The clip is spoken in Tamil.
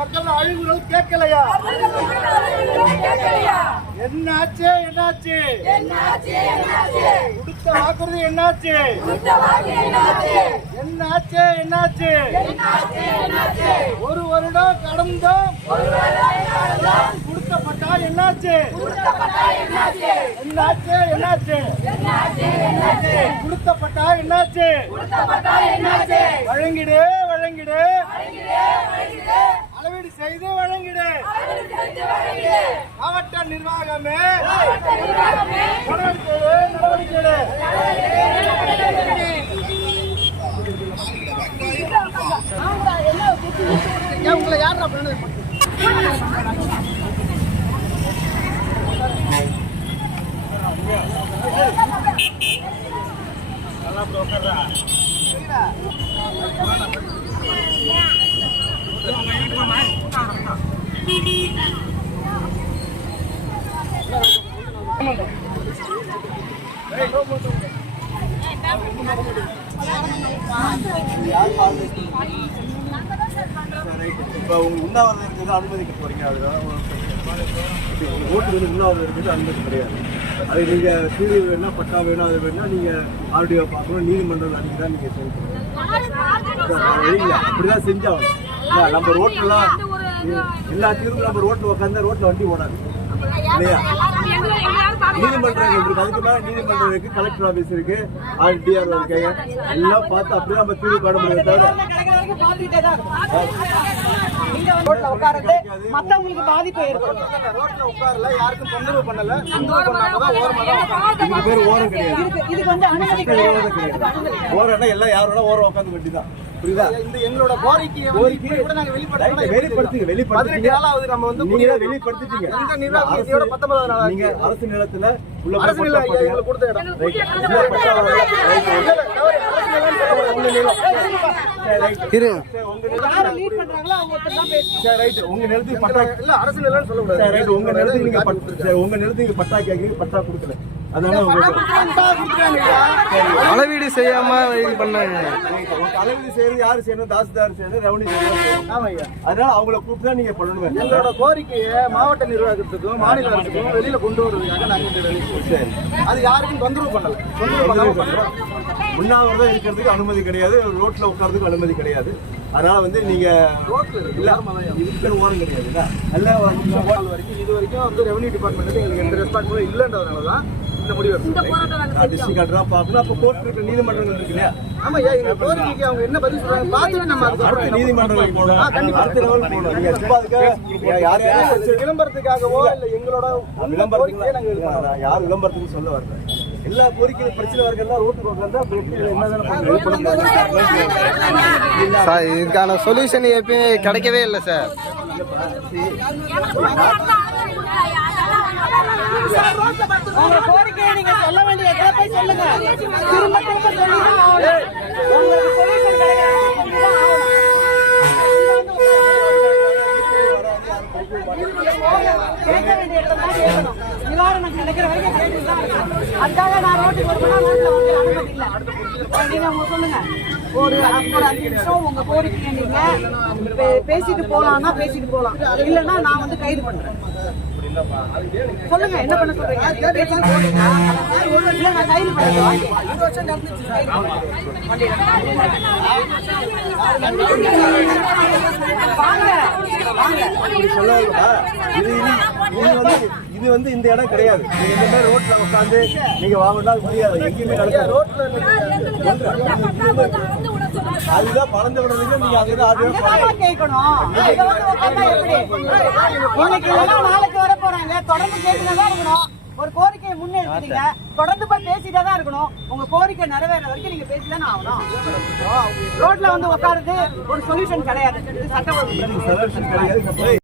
மக்கள் அழுகுறது கேட்கலையா? என்னாச்சு என்னாச்சு? கொடுத்த வாக்குறுதி என்னாச்சு? என்னாச்சு என்னாச்சு? ஒரு வருடம் கடந்தும் கொடுக்கப்பட்டா என்னாச்சு? என்னாச்சு என்னாச்சு? கொடுத்தப்பட்டா என்னாச்சு? வழங்கிடு வழங்கிடு, அளவீடு செய்து வழங்கிடு. மாவட்ட நிர்வாகமே நடவடிக்கை உங்களை யார் இப்போ உங்களுக்கு உண்ணாவிரதம் இருக்கிறது அனுமதிக்க போறீங்க. அதுக்காக ஓட்டு வந்து உண்ணாவிரதம் இருக்கிறது அனுமதி கிடையாது. அது நீங்கள் சீடு வேணா பட்டா வேணும், அது வேணா நீங்கள் ஆர்டிஓ பார்க்கணும், நீதிமன்றம் அன்றைக்கி தான் நீங்கள் செய்யணும். அப்படிதான் செஞ்சாகணும். நம்ம ரோட்லாம் எல்லா தீர்வும் நம்ம ரோட்டில் உட்காந்து ரோட்டில் வண்டி ஓடாது இல்லையா? நீதிமன்றம் இருக்கு, அதுக்கு மேலே நீதிமன்றம் இருக்கு, கலெக்டர் ஆஃபீஸ் இருக்கு, டிஆர்ஓ இருக்காங்க. எல்லாம் பார்த்து அப்படியே நம்ம தீர்வு காண முடியும். தவிர மத்தவங்களுக்கு பாதிப்பு ஏற்படும். ரோட்ல உட்காரல, யாருக்கும் தொந்தரவு பண்ணல. இது பேர் ஓரம் கிடையாது. இதுக்கு வந்து அனுமதி கிடையாது. ஓரம்னா எல்லாம் யாரோட ஓரம் உட்காந்து வேண்டிதான். புரியுதா? இந்த எங்களோட கோரிக்கையை கூட நாங்க வெளிப்படுத்திட்டீங்க. நம்ம வந்து நீங்க வெளிப்படுத்திட்டீங்க. இந்த நிர்வாகத்தோட 19வது நாள் நீங்க அரசு நிலத்துல உள்ள அரசு நிலம் எங்களுக்கு கொடுத்த இடம். உங்க நிலத்துக்கு பட்டா இல்ல, அரசு நிலம் சொல்லக்கூடாது. உங்க நிலத்துக்கு நீங்க பட்டா கேட்கறீங்க, பட்டா கொடுக்கல. அதனால அளவீடு செய்யாம இது பண்ணாங்க. அளவீடு செய்யறது யாரு செய்யணும்? தாசில்தார் செய்யணும், ரெவன்யூ செய்யணும். ஆமாய்யா. அதனால அவங்கள கூப்பிட்டு நீங்க பண்ணணும். எங்களோட கோரிக்கையை மாவட்ட நிர்வாகத்துக்கும் மாநில அரசுக்கும் வெளியில கொண்டு வருவதற்காக நாங்க அது யாருக்கும் தொந்தரவு பண்ணல. உண்ணாவிரதம் இருக்கிறதுக்கு அனுமதி கிடையாது, ரோட்ல உட்கார்றதுக்கு அனுமதி கிடையாது. அதனால வந்து நீங்க ரோட்ல இதுக்கு ஓரம் கிடையாது. வரைக்கும் இது வரைக்கும் வந்து ரெவன்யூ டிபார்ட்மெண்ட் எங்களுக்கு எந்த ரெஸ்பான்சிபிளும் இல்லைன்றதுனாலதான் இந்த முடிவு டிஸ்ட்ரிக்ட் கலெக்டர் பார்க்கணும். அப்போ கோர்ட் இருக்கு, நீதிமன்றங்கள் இருக்கு இல்லையா? ஆமாய்யா, எங்க கோரிக்கைக்கு அவங்க என்ன பதில் சொல்றாங்க பார்த்துட்டு நம்ம அடுத்த நீதிமன்றங்களுக்கு போகணும். அடுத்த லெவல் போகணும். நீங்க சும்மா யாரையாவது விளம்பரத்துக்காகவோ இல்லை எங்களோட விளம்பரத்துக்கு யார் விளம்பரத்துக்கு சொல்ல வரல. எல்லா கோரிக்கையும் பிரச்சனை வரலாம். ரோட்டுக்கு உட்காந்தா சார் இதுக்கான சொல்யூஷன் எப்பயுமே கிடைக்கவே இல்லை சார். உங்க கோரிக்கையை நீங்க சொல்ல வேண்டிய இடத்துல போய் சொல்லுங்க. திரும்ப திரும்ப சொல்லிதான் உங்களுக்கு சொல்யூஷன் கேட்க வேண்டிய இடத்துல தான் கேட்கணும். நிவாரணம் கிடைக்கிற வரைக்கும் கேட்டுதான் இருக்கணும். அதுக்காக நான் ரோட்டுக்கு ஒரு ரோட்ல வந்து அனுமதி இல்லை. நீங்க அவங்க சொல்லுங்க, ஒரு 5 நிமிஷம் உங்க கோரிக்கையை நீங்க பேசிட்டு போலாம்னா பேசிட்டு போலாம், இல்லைன்னா நான் வந்து கைது பண்றேன். சொல்லுங்க என்ன பண்ண சொல்றீங்க? இல்ல நான் கைது பண்ணுறேன். இது வந்து இந்த இடம் கிடையாது. இந்த மாதிரி ரோட்ல உட்காந்து நீங்க வாங்கினா முடியாது. எங்கேயுமே நடக்காது. ரோட்ல அதுதான் பழந்த விடுறதுக்கு நீங்க அதுதான் கேட்கணும். நாளைக்கு வர போறாங்க, தொடர்ந்து கேட்டுதான் இருக்கணும். ஒரு கோரிக்கையை முன்னெடுக்கிறீங்க, தொடர்ந்து போய் பேசிட்டே தான் இருக்கணும். உங்க கோரிக்கை நிறைவேற வரைக்கும் நீங்க பேசிதானே ஆகணும். ரோட்ல வந்து உட்காருது ஒரு சொல்யூஷன் கிடையாது. சட்ட ஒழுங்கு